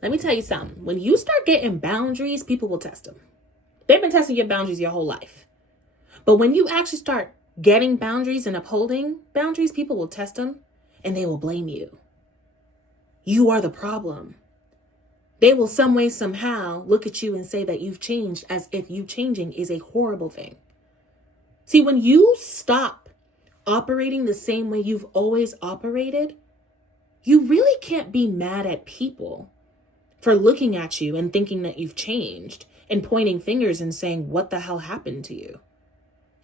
Let me tell you something. When you start getting boundaries, people will test them. They've been testing your boundaries your whole life. But when you actually start getting boundaries and upholding boundaries, people will test them and they will blame you. You are the problem. They will some way, somehow look at you and say that you've changed, as if you changing is a horrible thing. See, when you stop operating the same way you've always operated, you really can't be mad at people for looking at you and thinking that you've changed and pointing fingers and saying, what the hell happened to you?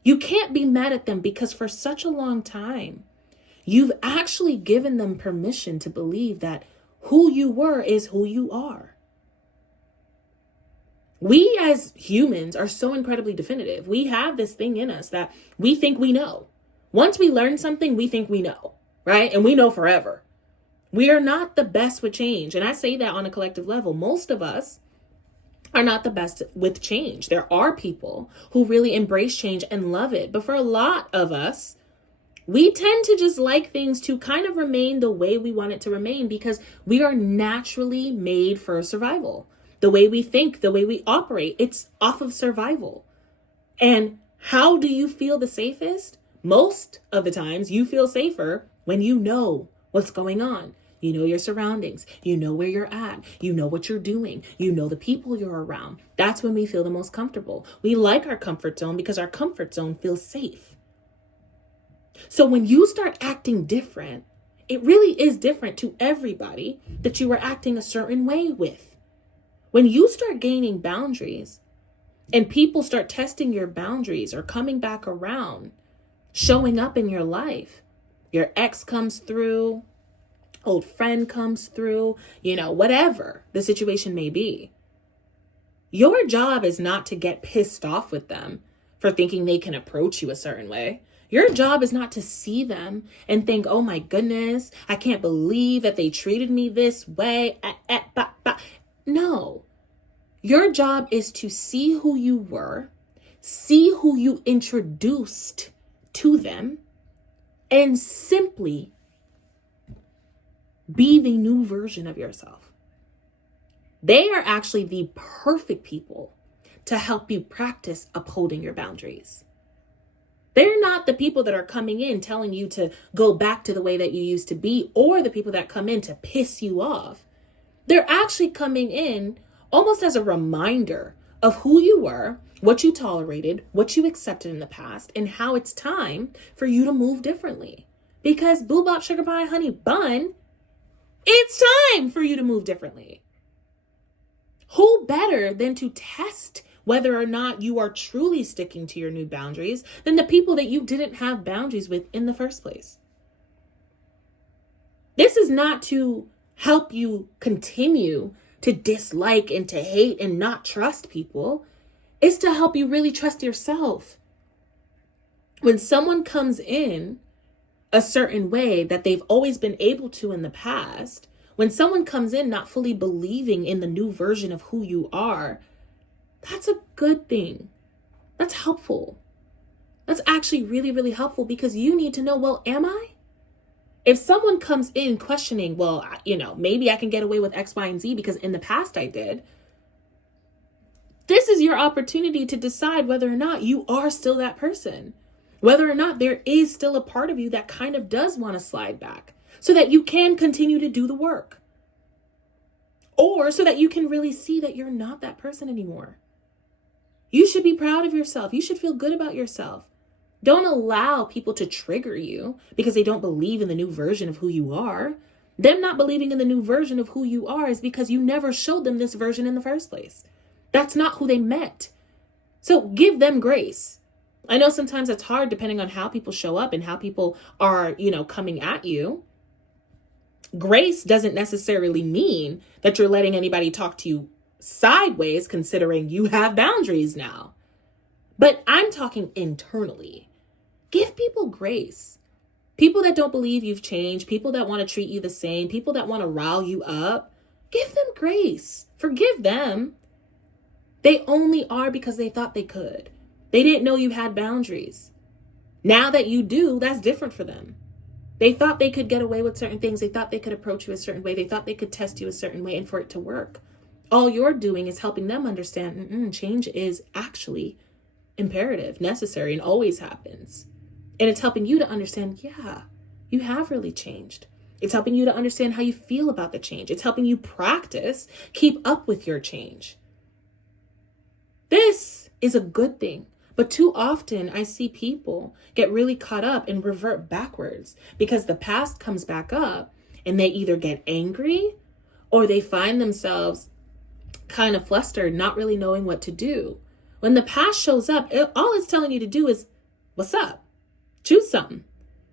You can't be mad at them because for such a long time, you've actually given them permission to believe that who you were is who you are. We as humans are so incredibly definitive. We have this thing in us that we think we know. Once we learn something, we think we know, right? And we know forever. We are not the best with change. And I say that on a collective level. Most of us are not the best with change. There are people who really embrace change and love it. But for a lot of us, we tend to just like things to kind of remain the way we want it to remain because we are naturally made for survival. The way we think, the way we operate, it's off of survival. And how do you feel the safest? Most of the times you feel safer when you know what's going on. You know your surroundings. You know where you're at. You know what you're doing. You know the people you're around. That's when we feel the most comfortable. We like our comfort zone because our comfort zone feels safe. So when you start acting different, it really is different to everybody that you were acting a certain way with. When you start gaining boundaries and people start testing your boundaries or coming back around, showing up in your life, your ex comes through, old friend comes through, whatever the situation may be. Your job is not to get pissed off with them for thinking they can approach you a certain way. Your job is not to see them and think, oh my goodness, I can't believe that they treated me this way. No. Your job is to see who you were, see who you introduced to them, and simply be the new version of yourself. They are actually the perfect people to help you practice upholding your boundaries. They're not the people that are coming in telling you to go back to the way that you used to be, or the people that come in to piss you off. They're actually coming in almost as a reminder of who you were, what you tolerated, what you accepted in the past, and how it's time for you to move differently. Because boo bop sugar pie honey bun, it's time for you to move differently. Who better than to test whether or not you are truly sticking to your new boundaries than the people that you didn't have boundaries with in the first place? This is not to help you continue to dislike and to hate and not trust people. It's to help you really trust yourself. When someone comes in a certain way that they've always been able to in the past, when someone comes in not fully believing in the new version of who you are, that's a good thing. That's helpful. That's actually really, really helpful because you need to know, well, am I? If someone comes in questioning, well, maybe I can get away with X, Y, and Z because in the past I did. This is your opportunity to decide whether or not you are still that person. Whether or not there is still a part of you that kind of does want to slide back so that you can continue to do the work. Or so that you can really see that you're not that person anymore. You should be proud of yourself. You should feel good about yourself. Don't allow people to trigger you because they don't believe in the new version of who you are. Them not believing in the new version of who you are is because you never showed them this version in the first place. That's not who they met. So give them grace. I know sometimes it's hard depending on how people show up and how people are, coming at you. Grace doesn't necessarily mean that you're letting anybody talk to you sideways, considering you have boundaries now. But I'm talking internally. Give people grace. People that don't believe you've changed, people that want to treat you the same, people that want to rile you up, give them grace. Forgive them. They only are because they thought they could. They didn't know you had boundaries. Now that you do, that's different for them. They thought they could get away with certain things. They thought they could approach you a certain way. They thought they could test you a certain way and for it to work. All you're doing is helping them understand change is actually imperative, necessary, and always happens. And it's helping you to understand, yeah, you have really changed. It's helping you to understand how you feel about the change. It's helping you practice, keep up with your change. This is a good thing. But too often I see people get really caught up and revert backwards because the past comes back up and they either get angry or they find themselves kind of flustered, not really knowing what to do. When the past shows up, all it's telling you to do is, what's up? Choose something.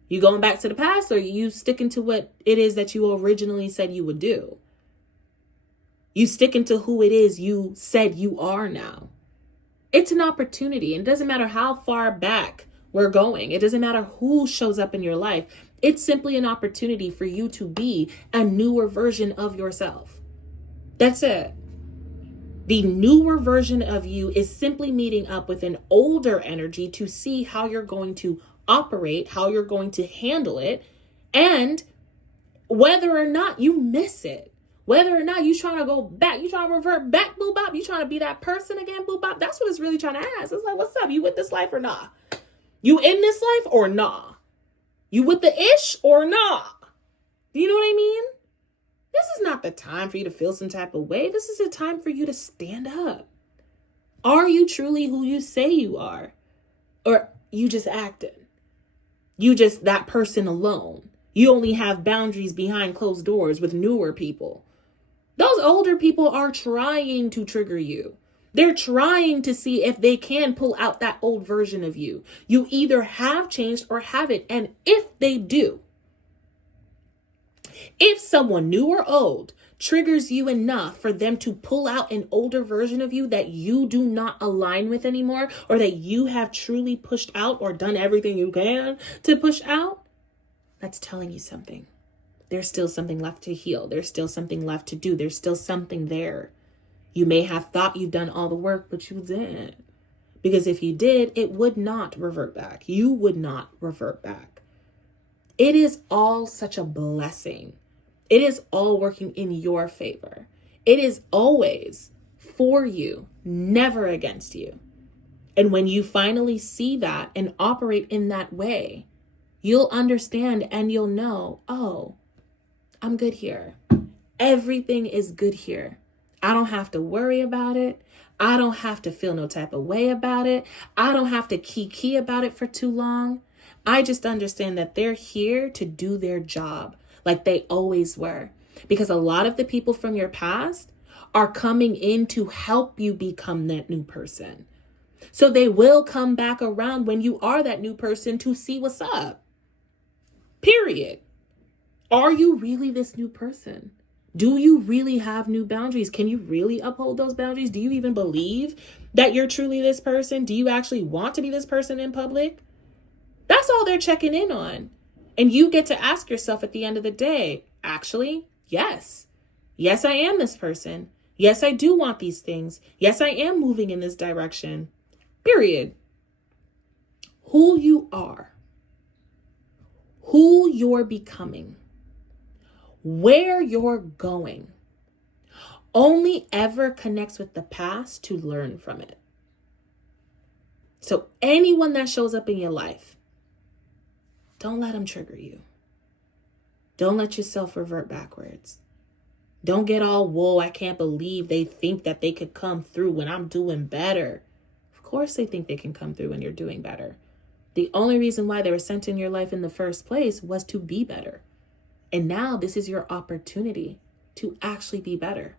You going back to the past or you sticking to what it is that you originally said you would do? You sticking to who it is you said you are now. It's an opportunity. And it doesn't matter how far back we're going. It doesn't matter who shows up in your life. It's simply an opportunity for you to be a newer version of yourself. That's it. The newer version of you is simply meeting up with an older energy to see how you're going to operate, how you're going to handle it, and whether or not you miss it. Whether or not you trying to go back, you trying to revert back, boo bop, you trying to be that person again, boo bop. That's what it's really trying to ask. It's like, what's up? You with this life or nah? You in this life or nah? You with the ish or nah? Do you know what I mean? This is not the time for you to feel some type of way. This is a time for you to stand up. Are you truly who you say you are? Or you just acting? You just that person alone. You only have boundaries behind closed doors with newer people. Those older people are trying to trigger you. They're trying to see if they can pull out that old version of you. You either have changed or haven't. And if they do, if someone new or old triggers you enough for them to pull out an older version of you that you do not align with anymore, or that you have truly pushed out or done everything you can to push out, that's telling you something. There's still something left to heal. There's still something left to do. There's still something there. You may have thought you've done all the work, but you didn't. Because if you did, it would not revert back. You would not revert back. It is all such a blessing. It is all working in your favor. It is always for you, never against you. And when you finally see that and operate in that way, you'll understand and you'll know, oh, I'm good here. Everything is good here. I don't have to worry about it. I don't have to feel no type of way about it. I don't have to kiki about it for too long. I just understand that they're here to do their job like they always were. Because a lot of the people from your past are coming in to help you become that new person. So they will come back around when you are that new person to see what's up. Period. Are you really this new person? Do you really have new boundaries? Can you really uphold those boundaries? Do you even believe that you're truly this person? Do you actually want to be this person in public? That's all they're checking in on. And you get to ask yourself at the end of the day, actually, yes. Yes, I am this person. Yes, I do want these things. Yes, I am moving in this direction. Period. Who you are, who you're becoming, where you're going, only ever connects with the past to learn from it. So anyone that shows up in your life, don't let them trigger you. Don't let yourself revert backwards. Don't get all, whoa, I can't believe they think that they could come through when I'm doing better. Of course they think they can come through when you're doing better. The only reason why they were sent in your life in the first place was to be better. And now this is your opportunity to actually be better.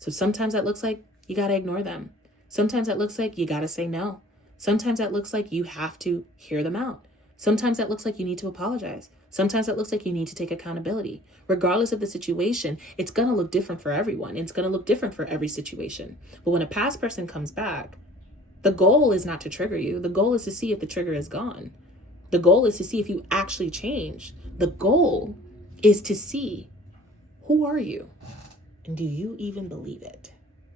So sometimes that looks like you got to ignore them. Sometimes that looks like you got to say no. Sometimes that looks like you have to hear them out. Sometimes that looks like you need to apologize. Sometimes that looks like you need to take accountability. Regardless of the situation, it's going to look different for everyone. It's going to look different for every situation. But when a past person comes back, the goal is not to trigger you. The goal is to see if the trigger is gone. The goal is to see if you actually change. The goal is to see, who are you? And do you even believe it?